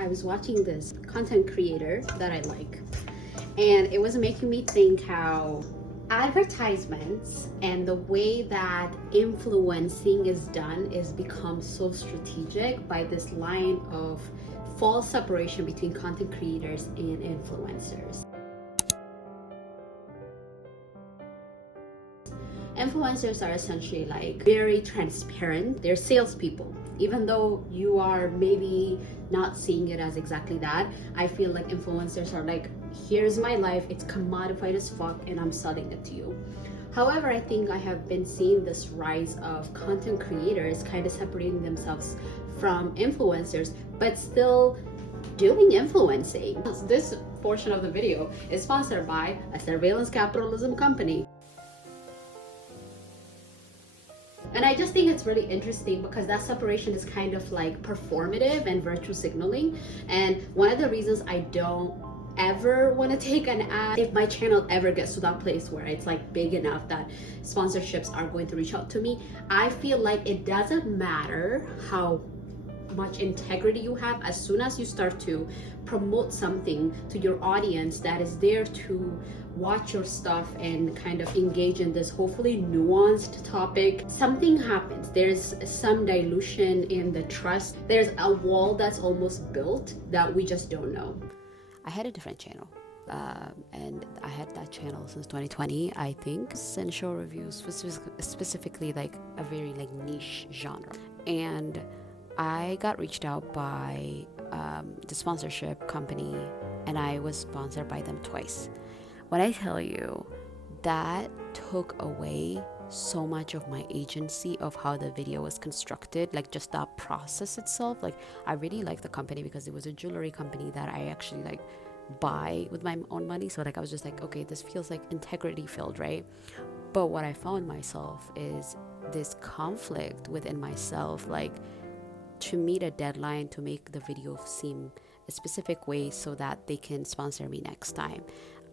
I was watching this content creator that I like, and it was making me think how advertisements and the way that influencing is done is become so strategic by this line of false separation between content creators and influencers. Influencers are essentially like very transparent. They're salespeople. Even though you are maybe not seeing it as exactly that, I feel like influencers are like, here's my life, it's commodified as fuck, and I'm selling it to you. However, I think I have been seeing this rise of content creators kind of separating themselves from influencers, but still doing influencing. This portion of the video is sponsored by a surveillance capitalism company. And I just think it's really interesting because that separation is kind of like performative and virtue signaling. And one of the reasons I don't ever want to take an ad, if my channel ever gets to that place where it's like big enough that sponsorships are going to reach out to me, I feel like it doesn't matter how much integrity you have. As soon as you start to promote something to your audience that is there to watch your stuff and kind of engage in this hopefully nuanced topic, something happens. There's some dilution in the trust. There's a wall that's almost built that we just don't know. I had a different channel, and I had that channel since 2020, I think, and show reviews, specifically like a very like niche genre. And I got reached out by the sponsorship company, and I was sponsored by them twice. When I tell you, that took away so much of my agency of how the video was constructed, like just that process itself. Like, I really liked the company because it was a jewelry company that I actually like buy with my own money. So like I was just like, okay, this feels like integrity filled, right? But what I found myself is this conflict within myself, like to meet a deadline to make the video seem a specific way so that they can sponsor me next time.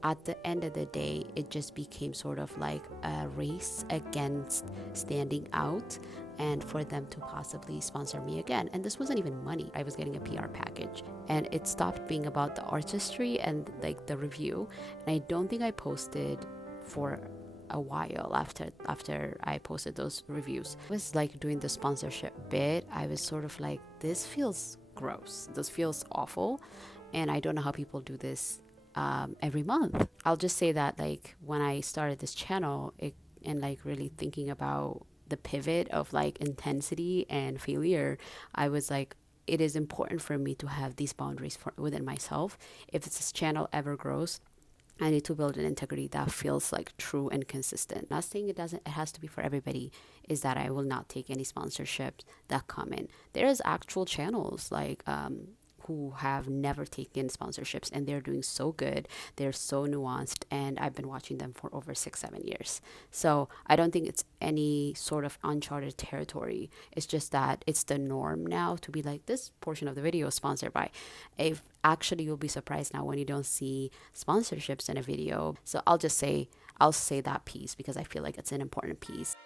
At the end of the day, it just became sort of like a race against standing out and for them to possibly sponsor me again. And this wasn't even money. I was getting a PR package, and it stopped being about the artistry and like the review. And I don't think I posted for a while after I posted those reviews. I was like doing the sponsorship bit. I was sort of like, this feels gross. This feels awful. And I don't know how people do this every month. I'll just say that like when I started this channel and like really thinking about the pivot of like intensity and failure, I was like, it is important for me to have these boundaries within myself. If this channel ever grows, I need to build an integrity that feels like true and consistent. Not saying it has to be for everybody, is that I will not take any sponsorships that come in. There is actual channels like who have never taken sponsorships, and they're doing so good. They're so nuanced, and I've been watching them for over 6-7 years. So I don't think it's any sort of uncharted territory. It's just that it's the norm now to be like, this portion of the video is sponsored by. If actually, you'll be surprised now when you don't see sponsorships in a video. So I'll say that piece because I feel like it's an important piece.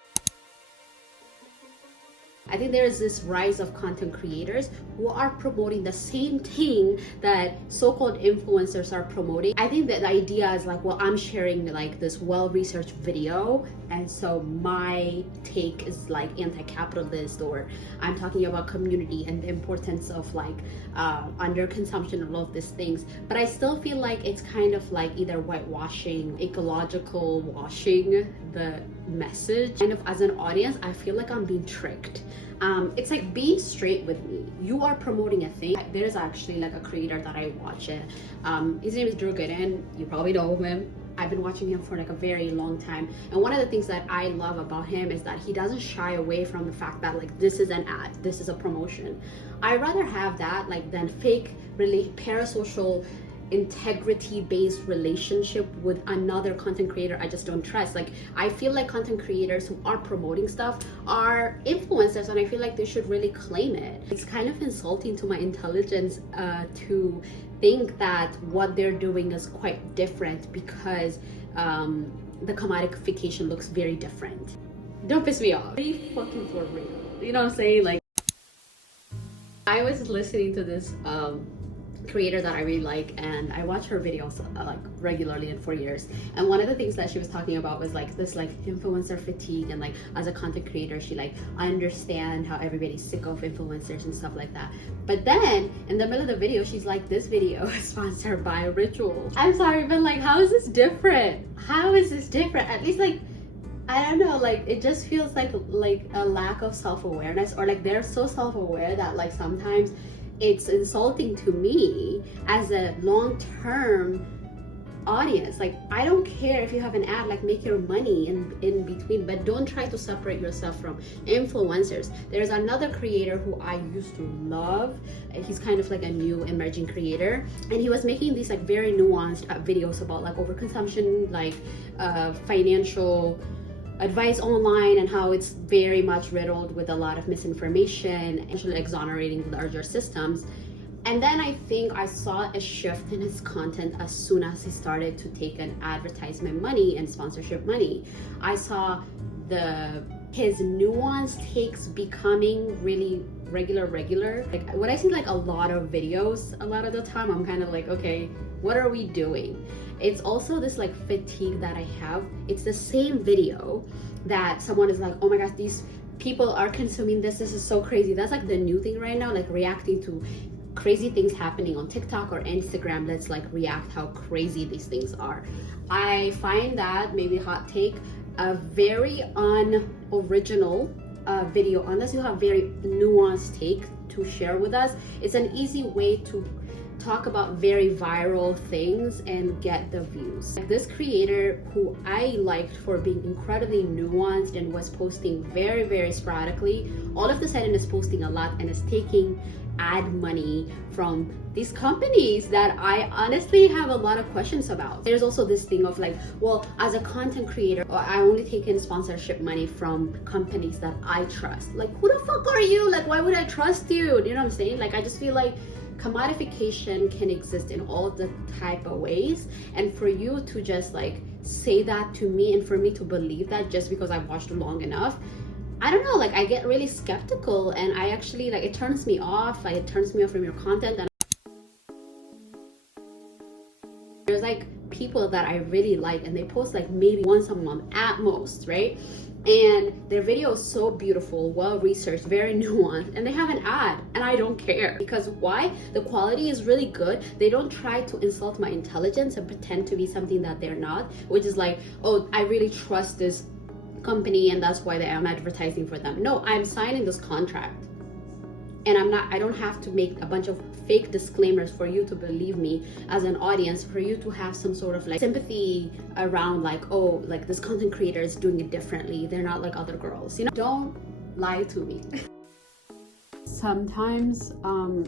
I think there is this rise of content creators who are promoting the same thing that so-called influencers are promoting. I think that the idea is like, well, I'm sharing like this well-researched video, and so my take is like anti-capitalist, or I'm talking about community and the importance of like underconsumption and all of these things. But I still feel like it's kind of like either whitewashing, ecological washing the message. Kind of as an audience, I feel like I'm being tricked. It's like, being straight with me. You are promoting a thing. There's actually like a creator that I watch it. His name is Drew Gooden. You probably know him. I've been watching him for like a very long time, and one of the things that I love about him is that he doesn't shy away from the fact that like, this is an ad, this is a promotion. I rather have that like than fake, really parasocial, integrity-based relationship with another content creator I just don't trust. Like, I feel like content creators who are promoting stuff are influencers, and I feel like they should really claim it. It's kind of insulting to my intelligence to think that what they're doing is quite different because the commodification looks very different. Don't piss me off. Be fucking for real. You know what I'm saying? Like, I was listening to this creator that I really like, and I watch her videos like regularly and for years. And one of the things that she was talking about was like this like influencer fatigue, and like as a content creator, she like, I understand how everybody's sick of influencers and stuff like that. But then in the middle of the video, she's like, this video is sponsored by Ritual. I'm sorry, but like, how is this different? How is this different? At least like, I don't know, like it just feels like a lack of self-awareness, or like they're so self-aware that like sometimes it's insulting to me as a long-term audience. Like, I don't care if you have an ad, like make your money in between, but don't try to separate yourself from influencers. There's another creator who I used to love. He's kind of like a new emerging creator, and he was making these like very nuanced videos about like overconsumption, like financial advice online, and how it's very much riddled with a lot of misinformation and actually exonerating larger systems. And then I think I saw a shift in his content as soon as he started to take an advertisement money and sponsorship money. I saw his nuanced takes becoming really regular. Like when I see like a lot of videos, a lot of the time I'm kind of like, okay, what are we doing? It's also this like fatigue that I have. It's the same video that someone is like, oh my gosh, these people are consuming this is so crazy. That's like the new thing right now, like reacting to crazy things happening on TikTok or Instagram. Let's like react how crazy these things are. I find that, maybe hot take, a very unoriginal video, unless you have very nuanced take to share with us. It's an easy way to talk about very viral things and get the views. Like this creator who I liked for being incredibly nuanced and was posting very sporadically, all of a sudden is posting a lot and is taking ad money from these companies that I honestly have a lot of questions about. There's also this thing of like, well, as a content creator, I only take in sponsorship money from companies that I trust. Like, who the fuck are you? Like, why would I trust you? Do you know what I'm saying? Like, I just feel like commodification can exist in all the type of ways, and for you to just like say that to me and for me to believe that just because I've watched long enough, I don't know, like I get really skeptical, and I actually like, it turns me off. Like it turns me off from your content. And there's like people that I really like, and they post like maybe once a month at most, right? And their video is so beautiful, well researched, very nuanced, and they have an ad, and I don't care. Because why? The quality is really good. They don't try to insult my intelligence and pretend to be something that they're not, which is like, oh, I really trust this company and that's why I'm advertising for them. No, I'm signing this contract, and I don't have to make a bunch of fake disclaimers for you to believe me as an audience, for you to have some sort of like sympathy around like, oh, like this content creator is doing it differently, they're not like other girls, you know? Don't lie to me. Sometimes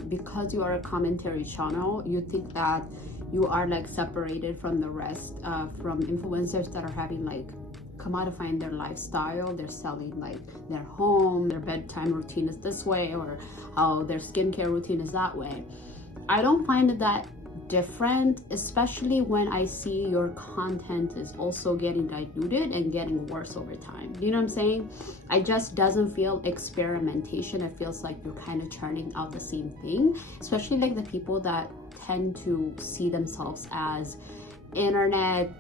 because you are a commentary channel, you think that you are like separated from the rest, from influencers that are having like commodifying their lifestyle. They're selling like their home, their bedtime routine is this way, or how their skincare routine is that way. I don't find it that different, especially when I see your content is also getting diluted and getting worse over time. You know what I'm saying? I just doesn't feel experimentation. It feels like you're kind of churning out the same thing, especially like the people that tend to see themselves as internet,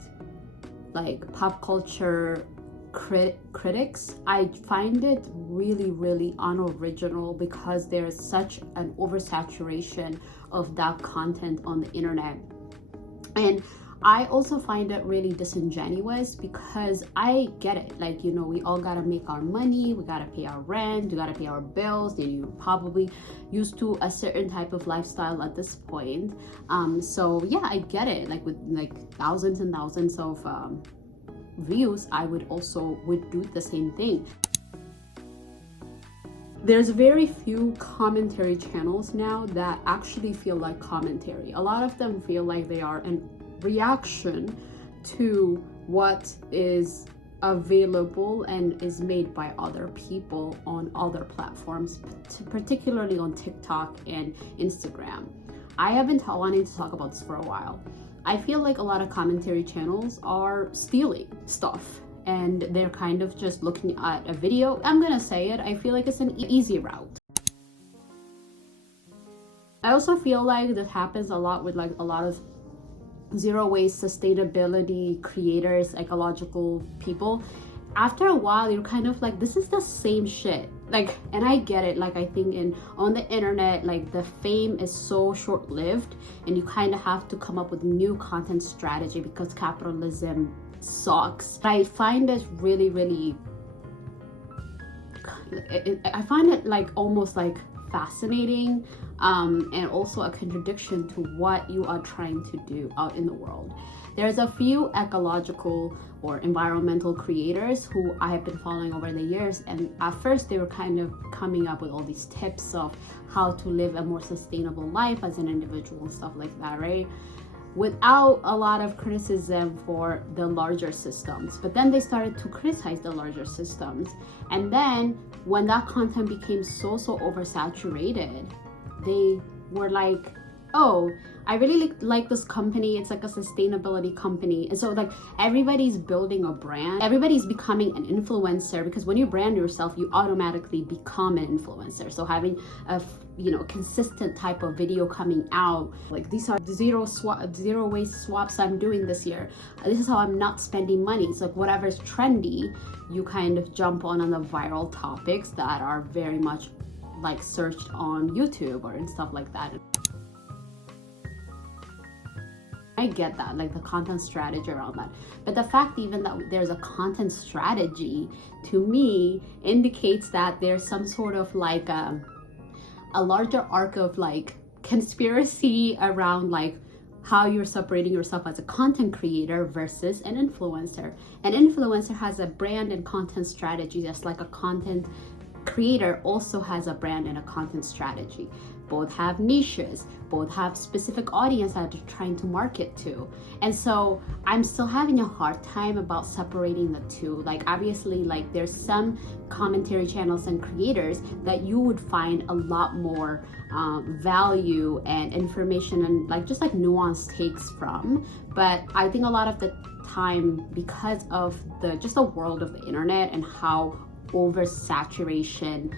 like pop culture critics. I find it really unoriginal because there's such an oversaturation of that content on the internet. And I also find it really disingenuous, because I get it, like, you know, we all gotta make our money, we gotta pay our rent, we gotta pay our bills, and you're probably used to a certain type of lifestyle at this point. So yeah, I get it. Like with like thousands and thousands of views, I would do the same thing. There's very few commentary channels now that actually feel like commentary. A lot of them feel like they are an reaction to what is available and is made by other people on other platforms, particularly on TikTok and Instagram. I have been wanting to talk about this for a while. I feel like a lot of commentary channels are stealing stuff, and they're kind of just looking at a video. I'm gonna say it, I feel like it's an easy route. I also feel like that happens a lot with like a lot of zero waste sustainability creators, ecological people. After a while, you're kind of like, this is the same shit. Like, and I get it. Like, I think on the internet, like the fame is so short-lived, and you kind of have to come up with new content strategy because capitalism sucks. I find it really, really, I find it like almost like fascinating, and also a contradiction to what you are trying to do out in the world. There's a few ecological or environmental creators who I have been following over the years, and at first they were kind of coming up with all these tips of how to live a more sustainable life as an individual and stuff like that, right? Without a lot of criticism for the larger systems. But then they started to criticize the larger systems. And then when that content became so oversaturated, they were like, oh, I really like this company. It's like a sustainability company. And so like everybody's building a brand. Everybody's becoming an influencer, because when you brand yourself, you automatically become an influencer. So having a consistent type of video coming out, like these are the zero waste swaps I'm doing this year. This is how I'm not spending money. It's like whatever's trendy, you kind of jump on the viral topics that are very much like searched on YouTube or and stuff like that. I get that, like the content strategy around that. But the fact even that there's a content strategy, to me, indicates that there's some sort of like a larger arc of like conspiracy around like how you're separating yourself as a content creator versus an influencer. An influencer has a brand and content strategy, just like a content creator also has a brand and a content strategy. Both have niches, both have specific audience that they're trying to market to. And so I'm still having a hard time about separating the two. Like obviously, like there's some commentary channels and creators that you would find a lot more value and information and like just like nuanced takes from. But I think a lot of the time, because of the world of the internet and how oversaturation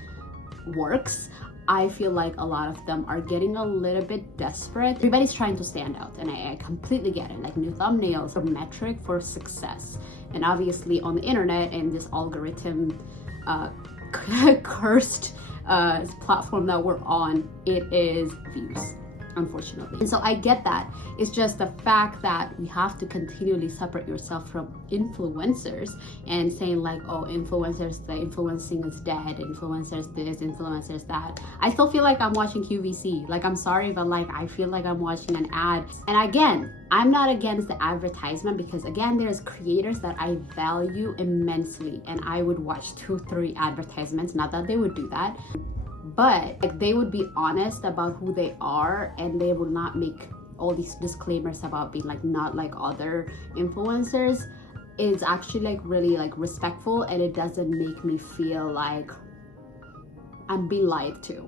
works, I feel like a lot of them are getting a little bit desperate. Everybody's trying to stand out, and I completely get it. Like new thumbnails, a metric for success. And obviously on the internet and this algorithm cursed platform that we're on, it is views, unfortunately. And so I get that. It's just the fact that we have to continually separate yourself from influencers and saying like, oh, influencers, the influencing is dead, influencers this, influencers that. I still feel like I'm watching QVC. Like, I'm sorry, but like I feel like I'm watching an ad. And again, I'm not against the advertisement, because again, there's creators that I value immensely and I would watch 2-3 advertisements. Not that they would do that, but like they would be honest about who they are, and they would not make all these disclaimers about being like not like other influencers. Is actually like really like respectful, and it doesn't make me feel like I'm being lied to.